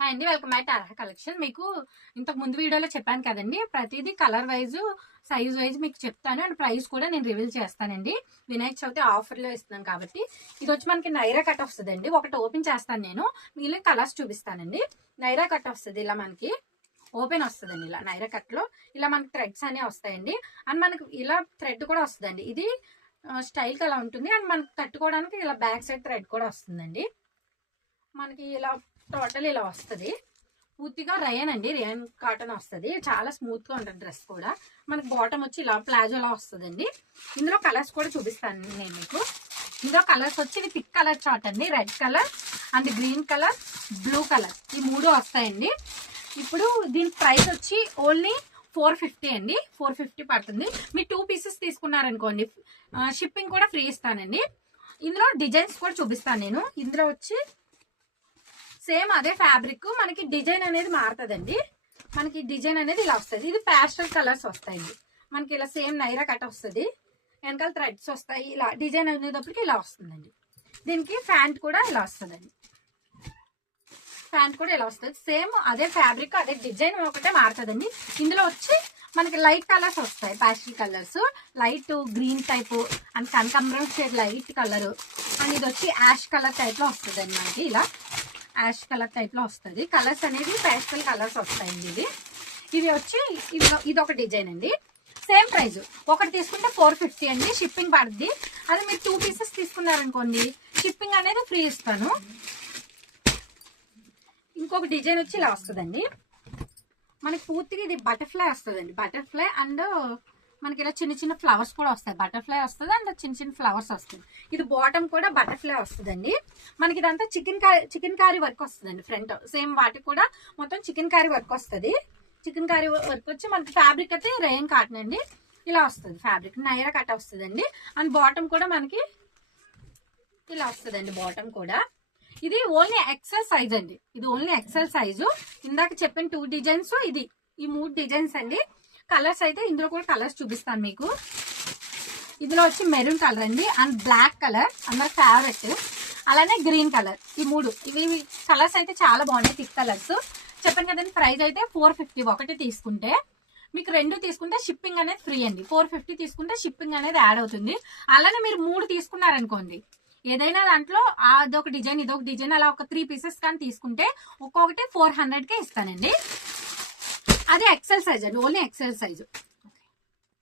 Hi అండి, welcome back to Arha collection. మీకు ఇంతకు ముందు వీడియోలో చెప్పాను కదండి, ప్రతిదీ కలర్ వైజ్ సైజ్ వైజ్ మీకు చెప్తాను అండ్ ప్రైస్ కూడా నేను రివీల్ చేస్తానండి. వినాయక చవితి ఆఫర్లో ఇస్తున్నాను కాబట్టి. ఇది వచ్చి మనకి నైరా కట్ వస్తుందండి. ఒకటి ఓపెన్ చేస్తాను నేను, మిగిలిన కలర్స్ చూపిస్తానండి. నైరా కట్ వస్తుంది, ఇలా మనకి ఓపెన్ వస్తుందండి. ఇలా నైరా కట్ లో ఇలా మనకి థ్రెడ్స్ అనేవి వస్తాయండి. అండ్ మనకి ఇలా థ్రెడ్ కూడా వస్తుందండి. ఇది స్టైల్ కి అలా ఉంటుంది. అండ్ మనకి కట్టుకోవడానికి ఇలా బ్యాక్ సైడ్ థ్రెడ్ కూడా వస్తుందండి. మనకి ఇలా టోటల్ ఇలా వస్తుంది. పూర్తిగా రయన్ అండి, రయన్ కాటన్ వస్తుంది. చాలా స్మూత్ గా ఉంటుంది డ్రెస్ కూడా. మనకి బాటమ్ వచ్చి ఇలా ప్లాజోలా వస్తుందండి. ఇందులో కలర్స్ కూడా చూపిస్తాను నేను మీకు. ఇందులో కలర్స్ వచ్చి ఇది థిక్ కలర్ చార్ట్ అండి. Red colour and green colour, blue colour, ఈ మూడు వస్తాయండి. ఇప్పుడు దీని ప్రైస్ వచ్చి ఓన్లీ 450 అండి. 450 పడుతుంది. మీరు 2 పీసెస్ తీసుకున్నారనుకోండి, షిప్పింగ్ కూడా ఫ్రీ ఇస్తానండి. ఇందులో డిజైన్స్ కూడా చూపిస్తాను నేను. ఇందులో వచ్చి సేమ్ అదే ఫ్యాబ్రిక్, మనకి డిజైన్ అనేది మారుతుందండి. మనకి డిజైన్ అనేది ఇలా వస్తుంది. ఇది ప్యాస్టల్ కలర్స్ వస్తాయండి. మనకి ఇలా సేమ్ నైరా కట్ వస్తుంది, వెనకాల థ్రెడ్స్ వస్తాయి. ఇలా డిజైన్ అనేటప్పటికి ఇలా వస్తుందండి. దీనికి ప్యాంట్ కూడా ఇలా వస్తుందండి. ప్యాంట్ కూడా ఇలా వస్తుంది. సేమ్ అదే ఫ్యాబ్రిక్, అదే డిజైన్ ఒకటే మారుతుందండి. ఇందులో వచ్చి మనకి లైట్ కలర్స్ వస్తాయి, pastel colours, light green type and కనకాంబరం షేడ్ లైట్ కలర్, అండ్ ఇది వచ్చి యాష్ కలర్ టైప్ లో వస్తుందండి. మనకి ఇలా యాష్ కలర్ టైప్ లో వస్తుంది. కలర్స్ అనేది పేస్టల్ కలర్స్ వస్తాయండి. ఇది వచ్చి ఇది ఒక డిజైన్ అండి. సేమ్ ప్రైస్, ఒకటి తీసుకుంటే 450 అండి. షిప్పింగ్ పడుద్ది. అది మీరు 2 పీసెస్ తీసుకున్నారనుకోండి, షిప్పింగ్ అనేది ఫ్రీ ఇస్తాను. ఇంకొక డిజైన్ వచ్చి ఇలా వస్తుందండి. మనకి పూర్తిగా ఇది బటర్ఫ్లై వస్తుందండి. బటర్ఫ్లై అండ్ మనకి ఇలా చిన్న చిన్న ఫ్లవర్స్ కూడా వస్తాయి. బటర్ఫ్లై వస్తుంది అండ్ చిన్న చిన్న ఫ్లవర్స్ వస్తుంది. ఇది బాటమ్ కూడా బటర్ఫ్లై వస్తుందండి. మనకి ఇదంతా చికెన్ కారీ వర్క్ వస్తుందండి. ఫ్రంట్ సేమ్ వాటికి కూడా మొత్తం చికెన్ కారీ వర్క్ వస్తుంది. చికెన్ కారీ వర్క్ వచ్చి మనకి ఫ్యాబ్రిక్ అయితే రేయన్ కాటన్ అండి. ఇలా వస్తుంది ఫ్యాబ్రిక్, నైరా కట్ వస్తుందండి. అండ్ బాటమ్ కూడా మనకి ఇలా వస్తుందండి. బాటమ్ కూడా ఇది ఓన్లీ ఎక్సెల్ సైజ్ అండి. ఇది ఓన్లీ ఎక్సెల్ సైజు. ఇందాక చెప్పిన 2 డిజైన్స్, ఇది ఈ 3 డిజైన్స్ అండి. కలర్స్ అయితే ఇందులో కూడా కలర్స్ చూపిస్తాను మీకు. ఇందులో వచ్చి మెరూన్ కలర్ అండి, అండ్ బ్లాక్ కలర్ అందరు ఫేవరెట్, అలానే గ్రీన్ కలర్. ఈ 3 ఇవి కలర్స్ అయితే చాలా బాగున్నాయి, థిక్ కలర్స్. చెప్పాను కదండి, ప్రైస్ అయితే 450. ఒకటి తీసుకుంటే మీకు 2 తీసుకుంటే షిప్పింగ్ అనేది ఫ్రీ అండి. 450 తీసుకుంటే షిప్పింగ్ అనేది యాడ్ అవుతుంది. అలానే మీరు 3 తీసుకున్నారనుకోండి, ఏదైనా దాంట్లో అదొక డిజైన్ ఇదొక డిజైన్ అలా ఒక 3 పీసెస్ కానీ తీసుకుంటే ఒక్కొక్కటి 400కే ఇస్తానండి. అదే ఎక్సెల్ సైజ్ అండి, ఓన్లీ ఎక్సెల్ సైజు.